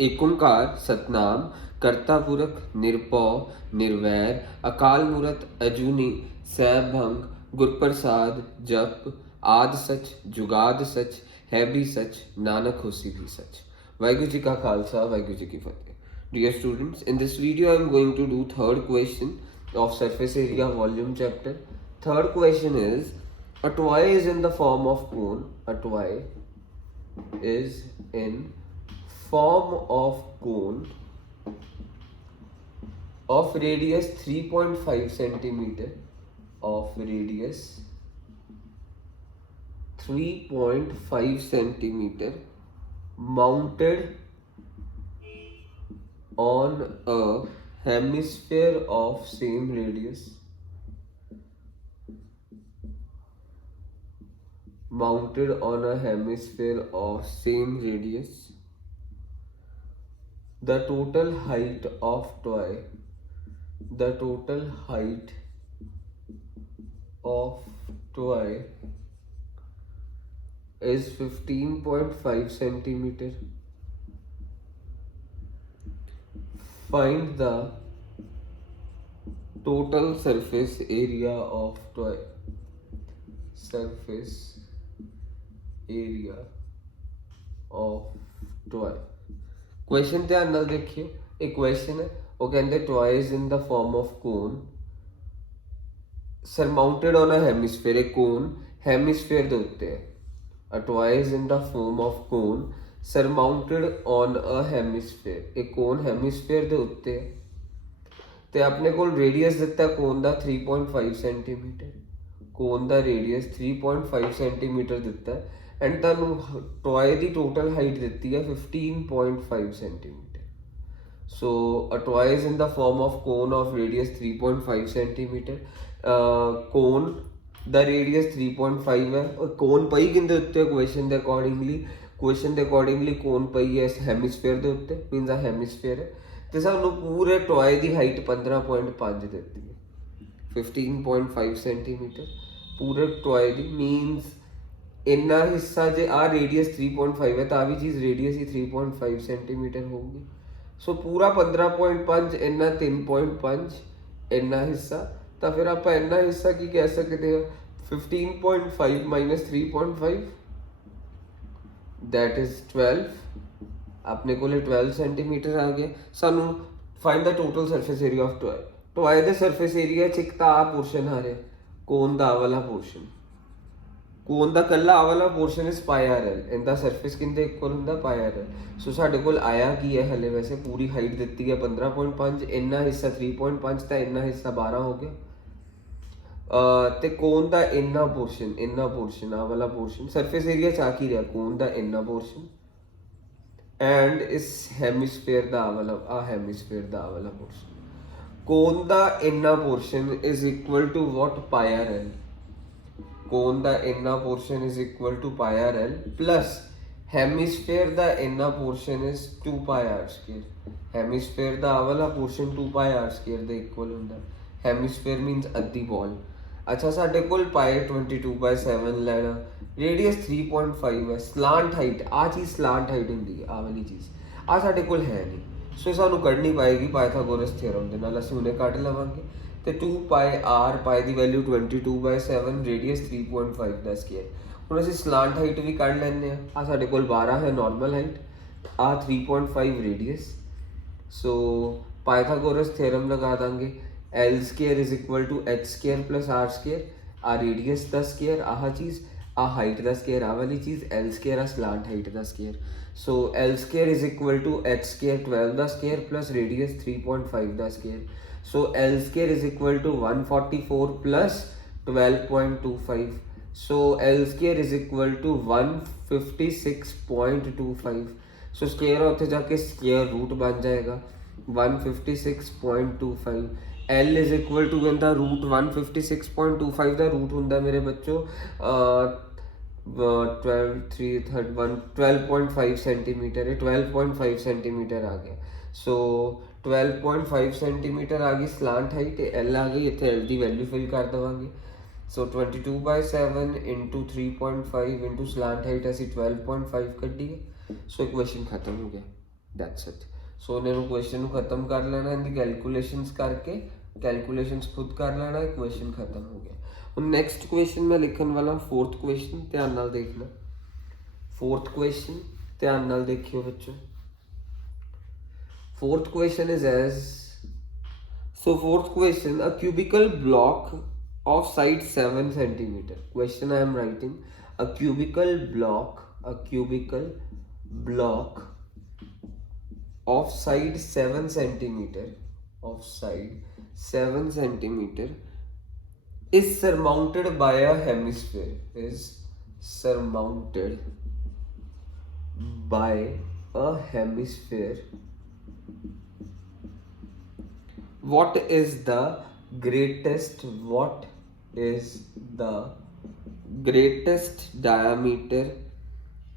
एक ओंकार सतनाम कर्ता पुरख निरपौ निर्वैर अकाल मूरत अजूनी सैभंग गुरप्रसाद जप आद सच जुगाद सच है भी सच नानक होसी भी सच। वाहिगुरु जी का खालसा वाहिगुरु जी की फतेह। Dear students, in this video I am going to do third question of surface area volume chapter. Third question is, a toy is in the form of cone. A toy is in form of cone of radius 3.5 centimeter, of radius 3.5 centimeter, mounted on a hemisphere of same radius, mounted on a hemisphere of same radius. The total height of toy, the total height of toy is 15.5 centimeter. Find the total surface area of toy. Surface area of toy. Question ध्यान ਨਾਲ ਦੇਖਿਓ। एक question है, वो कहते toys in the form of cone surmounted on a hemisphere. एक कोन hemisphere ਦੇ ਉੱਤੇ है। A toy is in the form of cone surmounted on a hemisphere। एक कोन हेमिस्फेयर ਦੇ ਉੱਤੇ ਹੈ ਤੇ ਆਪਣੇ ਕੋਲ ਰੇਡੀਅਸ ਦਿੱਤਾ ਕੋਨ ਦਾ 3.5 ਸੈਂਟੀਮੀਟਰ। ਕੋਨ ਦਾ ਰੇਡੀਅਸ 3.5 ਸੈਂਟੀਮੀਟਰ ਦਿੱਤਾ ਐਂਡ ਤੁਹਾਨੂੰ ਟੋਏ ਦੀ ਟੋਟਲ ਹਾਈਟ ਦਿੱਤੀ ਹੈ 15.5 centimetre. So a toy is in the form of cone of radius 3.5 centimetre. Cone ਦਾ ਰੇਡੀਅਸ 3.5 ਹੈ ਔਰ ਕੋਨ ਪਈ ਕਿੰਦੇ ਉੱਤੇ ਕੁਐਸਚਨ ਦੇ ਅਕੋਰਡਿੰਗਲੀ ਕੋਨ ਪਈ ਹੈ ਇਸ ਹੈਮਿਸਫੇਅਰ ਦੇ ਉੱਤੇ, ਮੀਨਸ ਆ ਹੈਮਿਸਫੇਅਰ ਹੈ ਤੇ ਸਾਨੂੰ ਪੂਰੇ ਟੋਏ ਦੀ ਹਾਈਟ 15.5 ਦਿੱਤੀ ਹੈ 15.5 ਸੈਂਟੀਮੀਟਰ ਪੂਰੇ ਟੋਏ ਦੀ। ਮੀਨਸ ਇੰਨਾ ਹਿੱਸਾ ਜੇ ਆ ਰੇਡੀਅਸ 3.5 ਹੈ ਤਾਂ ਆ ਵੀ ਚੀਜ਼ ਰੇਡੀਅਸ ਹੀ 3.5 ਸੈਂਟੀਮੀਟਰ ਹੋਊਗੀ। ਸੋ ਪੂਰਾ 15.5 ਇੰਨਾ 3.5 ਇੰਨਾ ਹਿੱਸਾ, ਤਾਂ ਫਿਰ ਆਪਾਂ ਇੰਨਾ ਹਿੱਸਾ ਕੀ ਕਹਿ ਸਕਦੇ ਹਾਂ 15.5 ਮਾਈਨਸ 3.5 that is 12। ਆਪਣੇ ਕੋਲੇ 12 ਸੈਂਟੀਮੀਟਰ ਆ ਗਿਆ। ਸਾਨੂੰ find the total surface area of ਟੋਏ। ਟੋਏ ਦੇ ਸਰਫੇਸ ਏਰੀਆ 'ਚ ਇੱਕ ਤਾਂ ਆ ਪੋਰਸ਼ਨ ਆ ਰਿਹਾ ਕੋਨ ਦਾ ਵਾਲਾ ਪੋਰਸ਼ਨ, ਕੋਨ ਦਾ ਕੱਲਾ ਆ ਵਾਲਾ ਪੋਰਸ਼ਨ ਇਸ πr_l, ਇਹਦਾ ਸਰਫੇਸ ਕਿੰਦੇ ਇਕੁਅਲ ਹੁੰਦਾ πr_l। ਸੋ ਸਾਡੇ ਕੋਲ ਆਇਆ ਕੀ ਹੈ ਹਲੇ, ਵੈਸੇ ਪੂਰੀ ਹਾਈਟ ਦਿੱਤੀ ਹੈ 15.5, ਇੰਨਾ ਹਿੱਸਾ 3.5 ਤਾਂ ਇੰਨਾ ਹਿੱਸਾ 12 ਹੋ ਗਿਆ ਤੇ ਕੋਨ ਦਾ ਇੰਨਾ ਪੋਰਸ਼ਨ ਆ ਵਾਲਾ ਪੋਰਸ਼ਨ ਸਰਫੇਸ ਏਰੀਆ 'ਚ ਆ ਕੀ ਰਿਹਾ ਕੋਨ ਦਾ ਇੰਨਾ ਪੋਰਸ਼ਨ ਐਂਡ ਇਸ ਹੈਮਿਸਫੇਅਰ ਦਾ ਆ ਹੈਮਿਸਫੇਅਰ ਦਾ ਆ ਵਾਲਾ ਪੋਰਸ਼ਨ। ਕੋਨ ਦਾ ਇੰਨਾ portion is equal to what πr_l। Cone ਦਾ ਇੰਨਾ portion is equal to πr_l plus hemisphere ਦਾ ਇੰਨਾ ਪੋਰਸ਼ਨ ਇਜ਼ 2πr²। ਹੈਮਿਸਫੇਅਰ ਦਾ ਆ ਵਾਲਾ ਪੋਰਸ਼ਨ 2πr² ਦੇ ਇਕੁਅਲ ਹੁੰਦਾ। ਹੈਮਿਸਫੇਅਰ ਮੀਨਸ ਅੱਧੀ ਬॉल। ਅੱਛਾ ਸਾਡੇ ਕੋਲ ਪਾਈ 22/7 ਲੈਣਾ, ਰੇਡੀਅਸ 3.5 ਹੈ, ਸਲਾਂਟ ਹਾਈਟ ਆ ਚੀਜ਼ ਸਲਾਂਟ ਹਾਈਟ ਹੁੰਦੀ ਹੈ ਆ ਵਾਲੀ ਚੀਜ਼, ਆ ਸਾਡੇ ਕੋਲ ਹੈ ਨਹੀਂ। ਸੋ ਸਾਨੂੰ ਕੱਢਣੀ ਪਾਏਗੀ ਪਾਇਥਾਗੋਰਸ ਥਿਓਰਮ ਦੇ ਨਾਲ, ਅਸੀਂ ਉਹਨੇ ਕੱਢ ਲਵਾਂਗੇ ਤੇ 2πr ਪਾਈ ਦੀ ਵੈਲਿਊ 22/7 ਰੇਡੀਅਸ 3.5 ਦਾ ਸਕੁਅਰ। ਹੁਣ ਅਸੀਂ ਸਲਾਂਟ ਹਾਈਟ ਵੀ ਕੱਢ ਲੈਂਦੇ ਆ ਸਾਡੇ ਕੋਲ 12 ਹੈ ਨਾਰਮਲ ਹਾਈਟ, ਆ 3.5 ਰੇਡੀਅਸ। ਸੋ ਪਾਇਥਾਗੋਰਸ ਥਿਓਰਮ ਲਗਾ ਦਾਂਗੇ l² is equal to h² plus r²। आ रेडियस का स्केयर आह चीज़, आ हाइट का स्केयर आ वाली चीज़, l² आ स्लांट हाइट का square. So l² is equal to h² 12 का स्केयर प्लस रेडियस 3.5 का square. So l² is equal to 144 plus 12.25। So l² is equal to 156.25। So square उत्थे जाके स्केयर रूट बन जाएगा 156.25। L इज इक्वल टू कहता root 156.25 का रूट होंगे मेरे बच्चों 12.5 सेंटीमीटर है, 12.5 सेंटीमीटर आ गया। सो 12.5 सेंटीमीटर आ गई स्लांट हाइट, L आ गई, इतने L की वैल्यू फिल कर देवांगे। सो 22/7 इंटू 3.5 इंटू स्लांट हाइट असी 12.5 कड्ढी है। सो इक्वेशन खत्म हो गया। That's it. सो उन्होंने क्वेश्चन ਨੂੰ ਖਤਮ ਕਰ ਲੈਣਾ, ਇਹਦੀ ਕੈਲਕੂਲੇਸ਼ਨਸ ਕਰਕੇ ਕੈਲਕੂਲੇਸ਼ਨਸ ਖੁਦ ਕਰ ਲੈਣਾ, ਇਕੁਏਸ਼ਨ ਖਤਮ ਹੋ ਗਿਆ। ਹੁਣ ਨੈਕਸਟ ਕੁਐਸਚਨ ਮੈਂ ਲਿਖਣ ਵਾਲਾ ਫੋਰਥ ਕੁਐਸਚਨ, ਧਿਆਨ ਨਾਲ ਦੇਖਣਾ। ਫੋਰਥ ਕੁਐਸਚਨ ਧਿਆਨ ਨਾਲ ਦੇਖਿਓ ਬੱਚੋ। fourth question is as so fourth question, a cubical block of side 7 centimeter. Question I am writing, a cubical block of side 7 centimeter is surmounted by a hemisphere, is surmounted by a hemisphere. What is the greatest diameter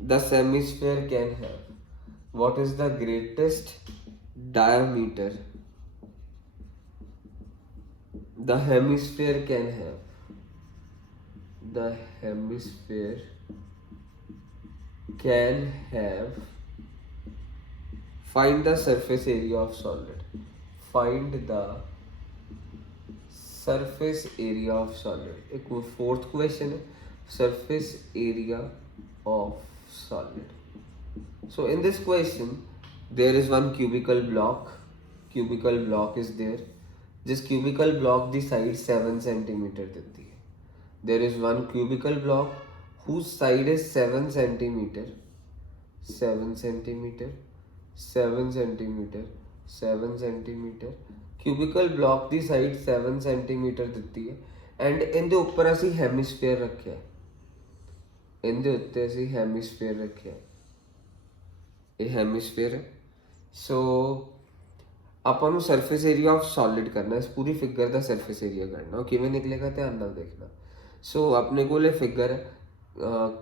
the hemisphere can have? What is the greatest diameter the hemisphere can have? The hemisphere can have. Find the surface area of solid. Find the surface area of solid. एक fourth question है, surface area of solid. So in this question there is one cubical block is there, जिस cubical block दी side 7 centimeter देती है। There is one cubical block whose side is 7 centimeter, 7 centimeter cubical block the side 7 centimeter ਦਿੱਤੀ ਹੈ and ਇਹਦੇ ਉੱਪਰ ਅਸੀਂ hemisphere ਰੱਖਿਆ, ਇਹਦੇ ਉੱਤੇ ਅਸੀਂ ਹੈਮੀਸਫੇਅਰ ਰੱਖਿਆ, ਇਹ ਹੈਮੀਸਫੇਅਰ ਹੈ। ਸੋ ਆਪਾਂ ਨੂੰ ਸਰਫੇਸ ਏਰੀਆ ਆਫ ਸੋਲਿਡ ਕਰਨਾ, ਇਸ ਪੂਰੀ ਫਿਗਰ ਦਾ ਸਰਫੇਸ ਏਰੀਆ ਕਰਨਾ। ਉਹ ਕਿਵੇਂ ਨਿਕਲੇਗਾ ਧਿਆਨ ਨਾਲ ਦੇਖਣਾ। ਸੋ ਆਪਣੇ ਕੋਲ ਇਹ ਫਿਗਰ ਹੈ,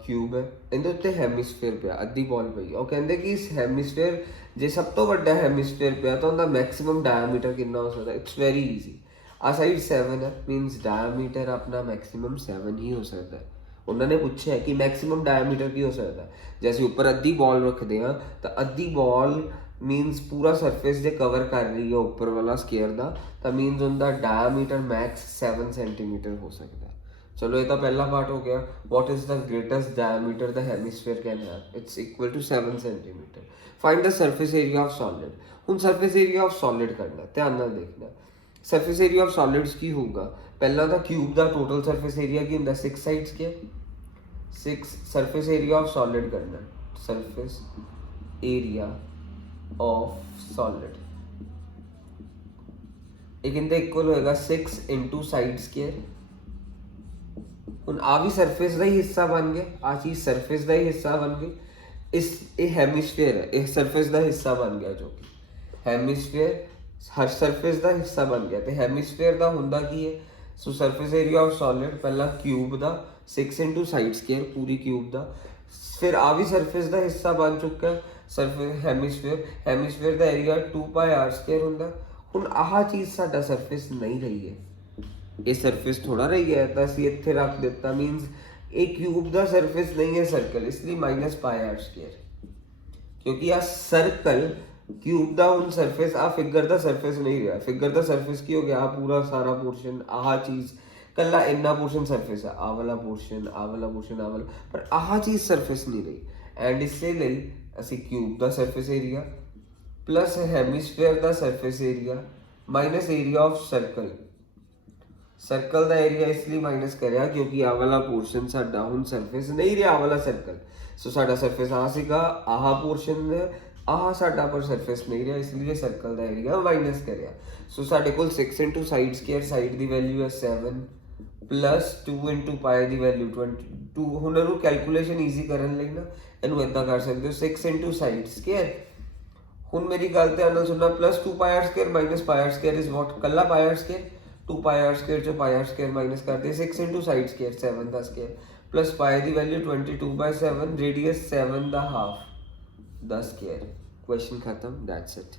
ਕਿਊਬ ਹੈ, ਇਹਦੇ ਉੱਤੇ ਹੈਮੀਸਫੇਅਰ ਪਿਆ, ਅੱਧੀ ਬਾਲ ਪਈ। ਉਹ ਕਹਿੰਦੇ ਕਿ ਇਸ ਹੈਮੀਸਫੇਅਰ ਜੇ ਸਭ ਤੋਂ ਵੱਡਾ ਹੈਮੀਸਫੇਅਰ ਪਿਆ ਤਾਂ ਉਹਦਾ ਮੈਕਸਿਮਮ ਡਾਇਆਮੀਟਰ ਕਿੰਨਾ ਹੋ ਸਕਦਾ। It's very easy. ਆ ਸਾਈਡ 7 ਹੈ, ਮੀਨਸ ਡਾਇਆਮੀਟਰ ਆਪਣਾ ਮੈਕਸਿਮਮ 7 ਹੀ ਹੋ ਸਕਦਾ ਹੈ। ਉਹਨਾਂ ਨੇ ਪੁੱਛਿਆ ਕਿ ਮੈਕਸਿਮਮ ਡਾਇਆਮੀਟਰ ਕੀ ਹੋ ਸਕਦਾ। ਜੇ ਅਸੀਂ ਉੱਪਰ ਅੱਧੀ ਬਾਲ ਰੱਖਦੇ ਹਾਂ ਤਾਂ ਅੱਧੀ ਬਾਲ ਮੀਨਸ ਪੂਰਾ ਸਰਫੇਸ ਜੇ ਕਵਰ ਕਰ ਰਹੀ ਹੈ ਉੱਪਰ ਵਾਲਾ ਸਕੇਅਰ ਦਾ, ਤਾਂ ਮੀਨਸ ਉਹਦਾ ਡਾਇਆਮੀਟਰ ਮੈਕਸ 7 ਸੈਂਟੀਮੀਟਰ ਹੋ ਸਕਦਾ। चलो ये तो पहला पार्ट हो गया। What is the greatest diameter the hemisphere can have? It's equal to 7 centimetre. Find the surface area of solid. हुण सरफेस एरिया ऑफ सॉलिड करना, ध्यान नाल देखना। सरफेस एरिया ऑफ सॉलिड्स की होगा, पहला तो क्यूब का टोटल सरफेस एरिया की होंदा 6 साइड्स के 6 सरफेस एरिया ऑफ सॉलिड करना। सरफेस एरिया ऑफ सॉलिड एक इनका इक्वल होएगा 6 इंटू साइड स्केयर। ਹੁਣ ਆ ਵੀ ਸਰਫੇਸ ਦਾ ਹੀ ਹਿੱਸਾ ਬਣ ਗਿਆ, ਆ ਚੀਜ਼ ਸਰਫੇਸ ਦਾ ਹੀ ਹਿੱਸਾ ਬਣ ਗਈ। ਇਹ ਹੈਮੀਸਫੀਅਰ ਹੈ, ਇਹ ਸਰਫੇਸ ਦਾ ਹਿੱਸਾ ਬਣ ਗਿਆ, ਜੋ ਕਿ ਹੈਮੀਸਫੀਅਰ ਹਰ ਸਰਫੇਸ ਦਾ ਹਿੱਸਾ ਬਣ ਗਿਆ। ਤੇ ਹੈਮੀਸਫੀਅਰ ਦਾ ਹੁੰਦਾ ਕੀ ਹੈ? ਸੋ ਸਰਫੇਸ ਏਰੀਆ ਆਫ ਸੋਲਿਡ ਪਹਿਲਾਂ ਕਿਊਬ ਦਾ 6 ਇੰਟੂ ਸਾਈਡ ਸਕੇਅਰ ਪੂਰੀ ਕਿਊਬ ਦਾ, ਫਿਰ ਆ ਵੀ ਸਰਫੇਸ ਦਾ ਹਿੱਸਾ ਬਣ ਚੁੱਕਾ ਸਰਫੇਸ ਹੈਮੀਸਫੀਅਰ ਦਾ ਏਰੀਆ 2 ਪਾਈ ਆਰ ਸਕੇਅਰ ਹੁੰਦਾ। ਹੁਣ ਆਹ ਚੀਜ਼ ਸਾਡਾ ਸਰਫੇਸ ਨਹੀਂ ਰਹੀ ਹੈ, ਇਹ ਸਰਫੇਸ ਥੋੜਾ ਰਹੀ ਹੈ ਤਾਂ ਅਸੀਂ ਇੱਥੇ ਰੱਖ ਦਿੱਤਾ, ਮੀਨਸ ਇਹ ਕਿਊਬ ਦਾ ਸਰਫੇਸ ਨਹੀਂ ਹੈ ਸਰਕਲ, ਇਸ ਲਈ ਮਾਈਨਸ ਪਾਈ ਆਰ ਸਕੇਅਰ, ਕਿਉਂਕਿ ਆ ਸਰਕਲ ਕਿਊਬ ਦਾ ਹੁਣ ਸਰਫੇਸ ਆ ਫਿਗਰ ਦਾ ਸਰਫੇਸ ਨਹੀਂ ਰਿਹਾ। ਫਿਗਰ ਦਾ ਸਰਫੇਸ ਕੀ ਹੋ ਗਿਆ? ਆ ਪੂਰਾ ਸਾਰਾ ਪੋਰਸ਼ਨ, ਆਹ ਚੀਜ਼ ਕੱਲਾ ਇੰਨਾ ਪੋਰਸ਼ਨ ਸਰਫੇਸ ਆ, ਆਹ ਵਾਲਾ ਪੋਰਸ਼ਨ, ਆਹ ਵਾਲਾ ਪੋਰਸ਼ਨ, ਆਹ ਵਾਲਾ, ਪਰ ਆਹ ਚੀਜ਼ ਸਰਫੇਸ ਨਹੀਂ ਰਹੀ। ਐਂਡ ਇਸੇ ਲਈ ਅਸੀਂ ਕਿਊਬ ਦਾ ਸਰਫੇਸ ਏਰੀਆ ਪਲੱਸ ਹੈਮੀਸਫੀਅਰ ਦਾ surface area minus area of circle, circle ਦਾ ਏਰੀਆ ਇਸ ਲਈ ਮਾਈਨਸ ਕਰਿਆ ਕਿਉਂਕਿ ਆਹ ਵਾਲਾ ਪੋਰਸ਼ਨ ਸਾਡਾ ਹੁਣ ਸਰਫੇਸ ਨਹੀਂ ਰਿਹਾ, ਆਹ ਵਾਲਾ ਸਰਕਲ। ਸੋ ਸਾਡਾ ਸਰਫੇਸ ਆ ਸੀਗਾ, ਆਹ ਪੋਰਸ਼ਨ ਆਹ ਸਾਡਾ ਪਰ ਸਰਫੇਸ ਨਹੀਂ ਰਿਹਾ, ਇਸ ਲਈ ਸਰਕਲ ਦਾ ਏਰੀਆ ਮਾਈਨਸ ਕਰਿਆ। ਸੋ ਸਾਡੇ ਕੋਲ 6 ਇੰਟੂ ਸਾਈਡ ਸਕੇਅਰ, ਸਾਈਡ ਦੀ ਵੈਲਿਊ ਹੈ 7 ਪਲੱਸ 2 ਇੰਟੂ ਪਾਈ ਦੀ ਵੈਲਿਊ 22। ਹੁਣ ਇਹਨੂੰ ਕੈਲਕੂਲੇਸ਼ਨ ਈਜ਼ੀ ਕਰਨ ਲਈ ਨਾ ਇਹਨੂੰ ਇੱਦਾਂ ਕਰ ਸਕਦੇ ਹੋ 6 ਇੰਟੂ ਸਾਈਡ ਸਕੇਅਰ। ਹੁਣ ਮੇਰੀ ਗੱਲ ਧਿਆਨ ਨਾਲ ਸੁਣਨਾ, plus 2 pi r square minus pi r square is what? ਕੱਲਾ pi r square, 2 pi r square ਚੋਂ ਪਾਈ ਆਰ ਸਕੇਅਰ ਮਾਈਨਸ ਕਰਦੇ 6 ਇੰਟੂ ਸਾਈਡ ਸਕੇਅਰ 7 ਦਾ ਸਕੇਅਰ ਪਲੱਸ ਪਾਈ ਦੀ ਵੈਲਿਊ 22/7 ਰੇਡੀਅਸ 7 ਦਾ ਹਾਫ ਦਾ ਸਕੇਅਰ। क्वेश्चन खत्म, that's it.